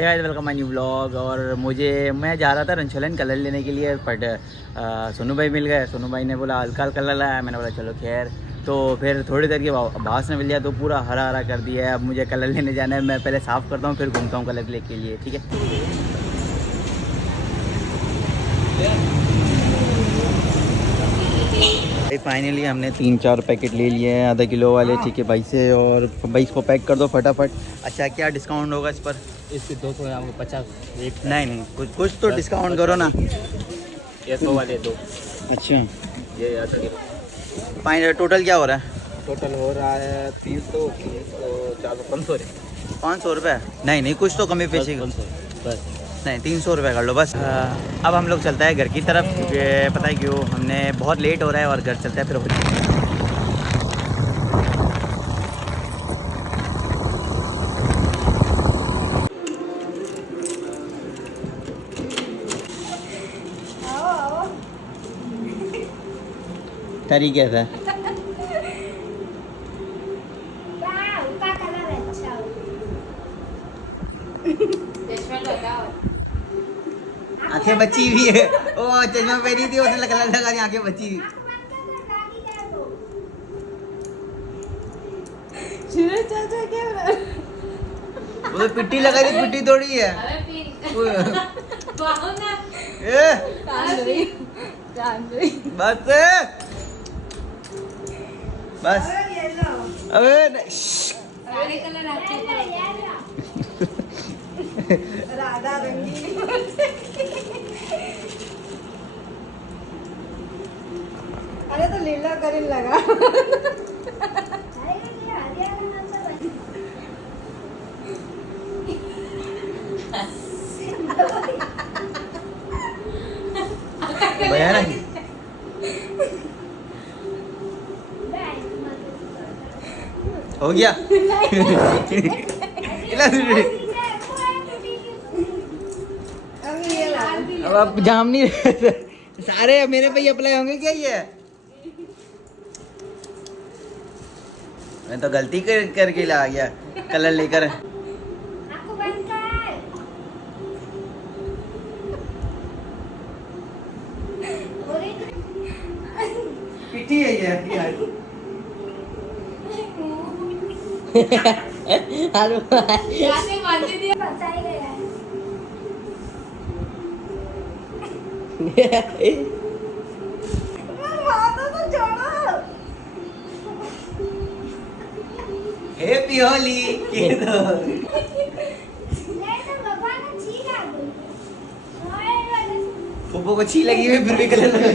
Hey guys welcome my new vlog. और मैं जा रहा था रंछलन कलर लेने के लिए, बट सोनू भाई मिल गए। सोनू भाई ने बोला हल्का हल्का कलर लाया, मैंने बोला चलो खैर। तो फिर थोड़ी देर के बाद ने मिल लिया तो पूरा हरा हरा कर दिया है। अब मुझे कलर लेने जाना है, मैं पहले साफ़ करता हूँ फिर घूमता हूँ कलर लेने के लिए, ठीक है। फाइनली हमने 3-4 पैकेट ले लिए हैं, आधा किलो वाले, ठीक है भाई से। और भाई इसको पैक कर दो फटाफट। अच्छा क्या डिस्काउंट होगा इस पर? इसके 200 आपको 50 एक नहीं कुछ तो डिस्काउंट करो ना। ये 100 वाले दो। अच्छा ये आधा किलो। फाइनल टोटल क्या हो रहा है? टोटल हो रहा है 300 500 500 रुपये? नहीं कुछ तो कमी पेशी बस। नहीं 300 रुपये कर लो बस। अब हम लोग चलते हैं घर की तरफ, क्योंकि पता है क्यों, हमने बहुत लेट हो रहा है और घर चलते हैं फिर तरीके से। आंखें बची हुई है, ओ चश्मा पहनी थी उसने कलर लगा दी, आंखें बची हुई। वो तो पिट्टी लगा दी, पिट्टी थोड़ी है। बस अबे राधा रंगीन। अरे तो लीला करीन लगा। भैया ना हो गया। अब जाम नहीं रहे सारे मेरे पे अप्लाई होंगे क्या ये? मैं तो गलती करके ला गया कलर लेकर। पिट्टी है ये। हैप्पी होली के दो। फूफो को छी लगी हुई फिर भी कलर लगा।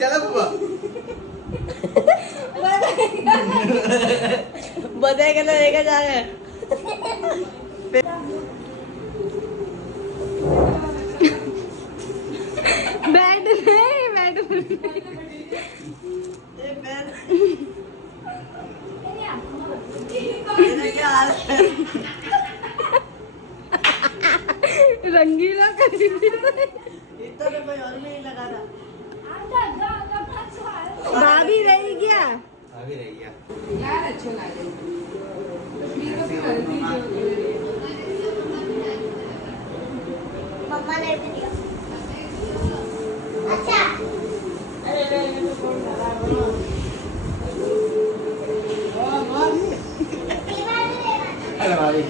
चलो फूफा बताए कलर लेकर जा रहे हैं। बैठ रंगीला कर इतना तो कोई और नहीं लगा था। भाभी रही क्या? अभी रही गया यार अच्छे लगे। मम्मा ने भी दिया। अच्छा हेलो भाभी।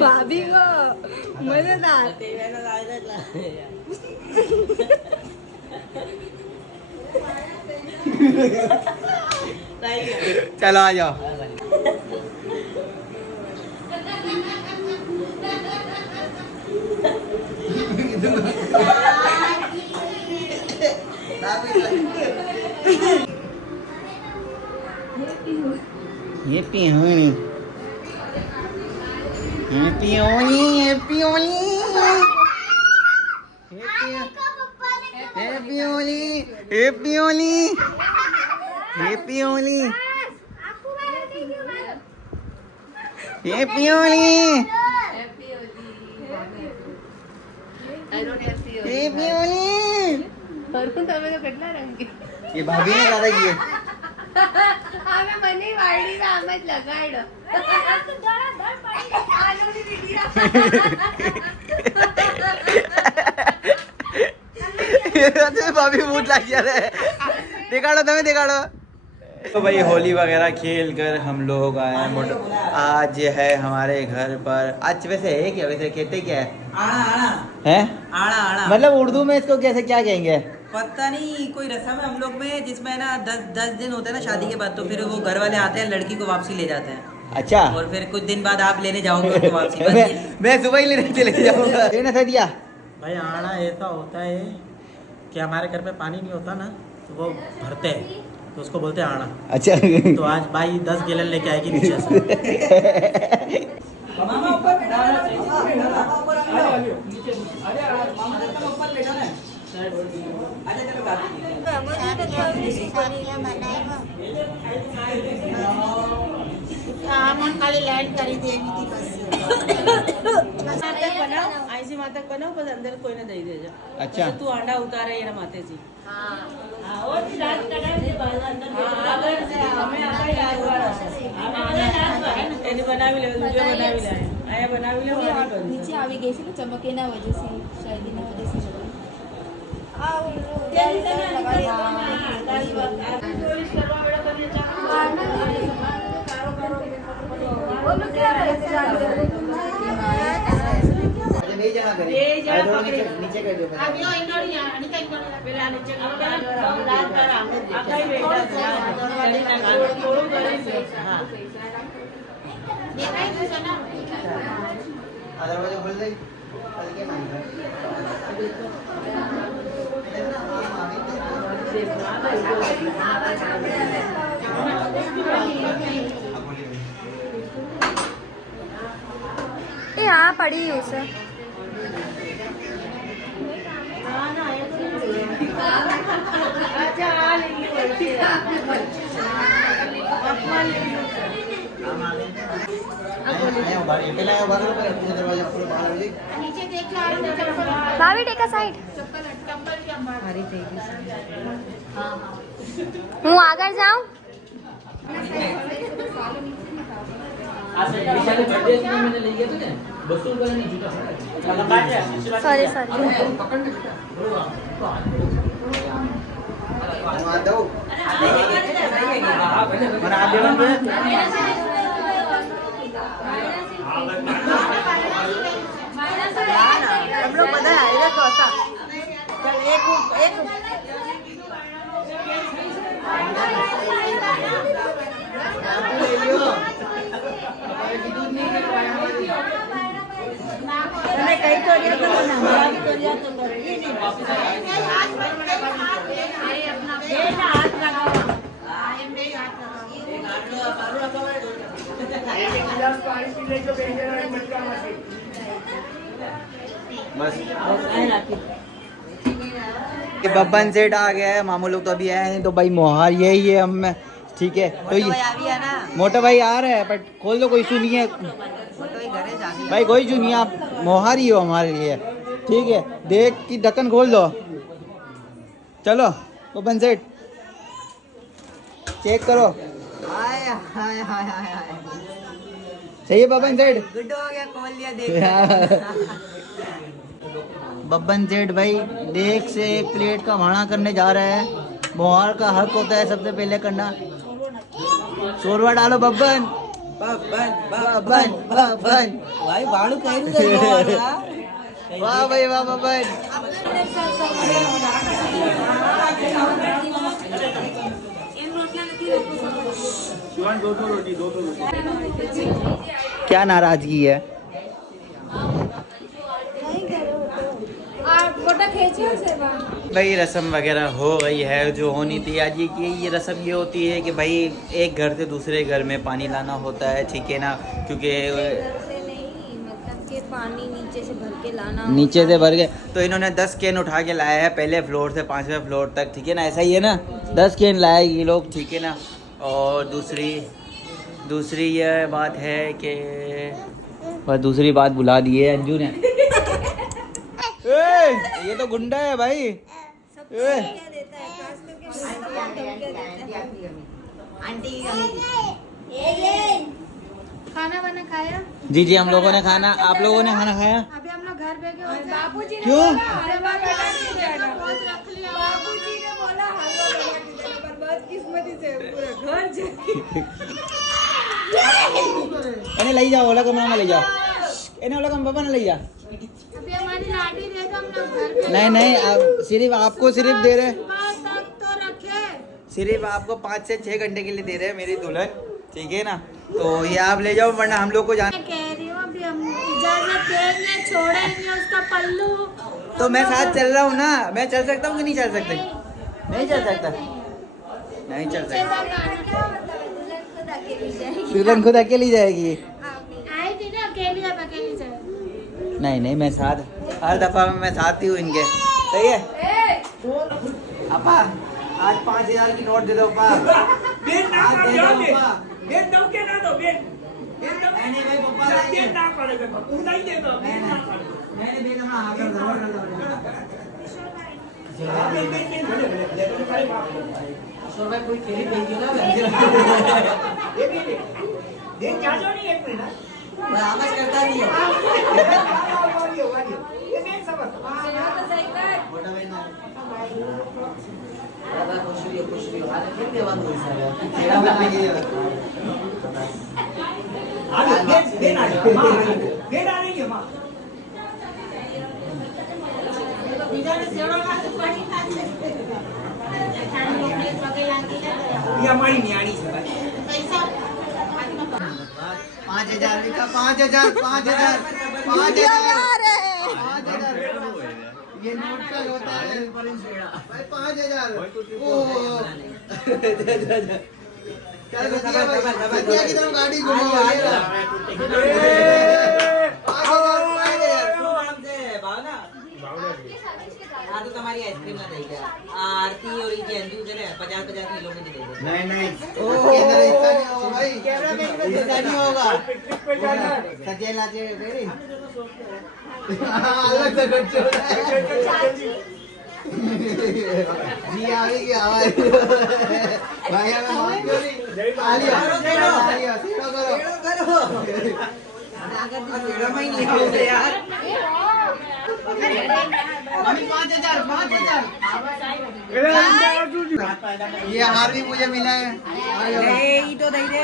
भाभी को मजेदार। चलो आ जाओ। Happy Holi, happy Holi, happy Holi, happy Holi, happy Holi, happy Holi, happy Holi, happy Holi. તમે તો કેટલા રંગી ये भाभी ने ज्यादा किए। અમે મને વાડીમાં આમ જ લગાડ્યો આલુની વીડિયો भाभी भूत लग गया रे दिखाड़ो तुम्हें दिखाड़ो। तो भाई होली वगैरह खेल कर हम लोग आए हैं। आज है हमारे घर पर, आज वैसे है क्या, वैसे कहते क्या है, आड़ा आड़ा है आड़ा आड़ा मतलब उर्दू में इसको कैसे क्या कहेंगे? पता नहीं, कोई रस्म है हम लोग में जिसमें ना 10 दिन होते हैं ना शादी के बाद, तो फिर वो घर वाले आते हैं, लड़की को वापसी ले जाते हैं। अच्छा और फिर कुछ दिन बाद आप लेने जाओगे उसको वापसी। मैं सुबह ही लेने चले जाऊंगा। था दिया भाई आड़ा ऐसा होता है कि हमारे घर पे पानी नहीं होता ना, तो वो भरते हैं, तो उसको बोलते हैं आड़ा। अच्छा तो आज भाई 10 गैलन लेके आएगी नीचे से। मामा ऊपर बैठा है, मामा ऊपर आ जाओ। अरे मामा तो ऊपर बैठा है। अच्छा चलो बात खाली लैंड करी देवी थी ऐसी माता बनाओ, बस अंदर कोई ना दे दे जा। अच्छा तू अंडा उतारा ये ना माते जी। એને બનાવી લે, વિડિયો બનાવી લે, આયા બનાવી લે, નીચે આવી ગઈ છે ને ચમકેના વજહથી શાયદીના વજહથી नीचे कर दो दरवाजा खोल दे यहाँ पड़ी उसे भाभी टेक अ साइड હું આગળ જાઉં સોરી સોરી हम लोग बदल आएगा तो ऐसा चल एक कहीं तो रिया तो ना हमारा भी तो रिया तो करेगी नहीं हाथ लगाओ बस कि बब्बन सेठ आ गया है, मामू लोग तो अभी आए हैं, तो भाई मोहार यही है हम में, ठीक है। तो ये मोटा भाई आ रहा है, बट खोल दो, कोई इशू नहीं है भाई, कोई इशू नहीं है, आप मोहार ही हो हमारे लिए, ठीक है। देख कि ढक्कन खोल दो, चलो बब्बन सेठ चेक करो, सही है बब्बन सेठ, गुड हो गया, खोल लिया देख। बब्बन सेठ भाई देख से एक प्लेट का भाड़ा करने जा रहा है, मोहार का हक होता है सबसे पहले करना। शोरवा डालो बब्बन, बब्बन बब्बन बब्बन, भाई बाड़ू कह रही है वाह भाई वाह बब्बन। क्या नाराजगी है? भाई रस्म वगैरह हो गई है जो होनी थी आज। ये रस्म ये होती है कि भाई एक घर से दूसरे घर में पानी लाना होता है, ठीक है ना, क्योंकि मतलब कि पानी नीचे से भर के लाना, नीचे से भर के, तो इन्होंने 10 कैन उठा के लाया है पहले फ्लोर से 5वें फ्लोर तक, ठीक है ना, ऐसा ही है ना, 10 कैन लाए ये लोग, ठीक है ना। और दूसरी ये बात है कि बस दूसरी बात बुला दी है अंजू ने। ये तो गुंडा है भाई। आंटी की गली खाना वाना खाया? जी जी, हम लोगों ने खाना, आप लोगों ने खाना खाया? अभी हम लोग घर पे गए और बाबूजी ने क्यों? बोला हलवा लगा के देना। बहुत रख लिया। बाबूजी ने बोला हलवा लगा के देना, पर बहुत किस्मती से पूरा घर जाके એને લઈ જાઓ, ઓલા કમરામાં લઈ જાઓ, એને ઓલા કમરામાં લઈ जा। अभी हमारी लाठी दे दो, हम लोग घर पे नहीं नहीं, सिर्फ आपको सिर्फ दे रहे, सुबह तक तो रखे। सिर्फ आपको 5 से 6 घंटे के लिए दे रहे हैं मेरी दुल्हन, ठीक है ना? तो ये आप ले जाओ, वरना हम लोग को जाना। मैं कह रही हूँ अभी हम इजाजत देंगे, छोड़ेंगे उसका पल्लू। तो मैं साथ चल रहा हूँ ना, मैं चल सकता हूँ कि नहीं चल सकते? नहीं चल सकता, नहीं चल सकता। दुल्हन खुद अकेली जाएगी? आई थी ना अकेली, अब अकेली जाए। नहीं नहीं, मैं साथ, हर दफा में मैं साथ ही हूँ इनके, सही है? अपा आज 5,000 की नोट दे दो अपा। आज दे दो अपा। नहीं भाई, पप्पा देंगे। मैंने भी कहा हाँ कर दो। भाई कोई खेली भेजिए ना, मैं आवाज करता नहीं हूँ। खुश रहियो, आज फिर देवान हुई सर। ये हमारी न्याणी है भाई। 5,000 का 5,000 5,000 5,000 ये नोट का होता है भाई। 5,000 क्या की तरफ गाड़ी हाँ तो तुम्हारी आइसक्रीम ना देगा आरती और ये अंजू करे 50-50 किलो में दे दो। नहीं नहीं, उसके अंदर हिस्सा नहीं होगा भाई, हिस्सा नहीं होगा। सच्चे लाचे बेरी अलग से कुछ हो रहा है जी। आगे की आवाज भाई, हमें आवाज क्यों नहीं आ लिया? सेवा करो सेवा में नहीं होते यार। 5,000 ये हार भी मुझे मिला है। तो दे दे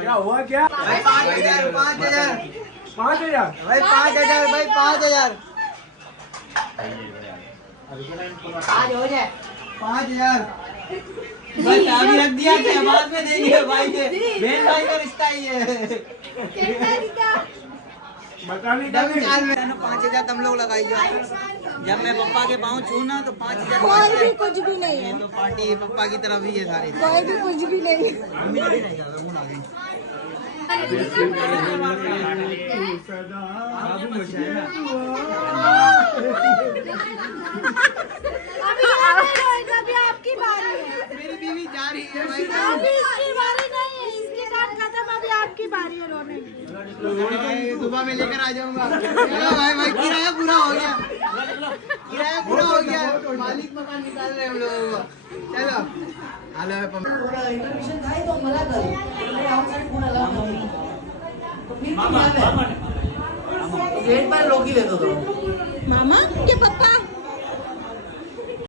क्या हुआ क्या? भाई 5,000 5,000 5,000 भाई 5,000 भाई 5,000 आज हो जाए 5,000 बस अभी रख दिया, क्या बाद में देंगे भाई के, बहन भाई का रिश्ता ही है। बताने का जब 5,000 तुम लोग लगाइए। जब मैं पप्पा के पाँव छू ना तो 5,000 कोई भी कुछ भी नहीं है, तो पार्टी पप्पा की तरफ ही है सारी। कोई भी कुछ भी नहीं है। अभी आपकी बारी है। मेरी बीवी जा रही है भाई। अभी इसकी बारी नहीं है, इसकी टाइम खत्म, अभी आपकी बारी है रोने की। सुबह में लेकर आ जाऊंगा। चलो भाई भाई, किराया पूरा हो गया, किराया पूरा हो गया, मालिक मकान निकाल रहे हैं हम लोगों को। चलो हेलो इंटरमिशन થાય તો मला कर आउटसाइड फोन अलाउ नहीं मामा गेट पर रोकी लेतो तो मामा के पप्पा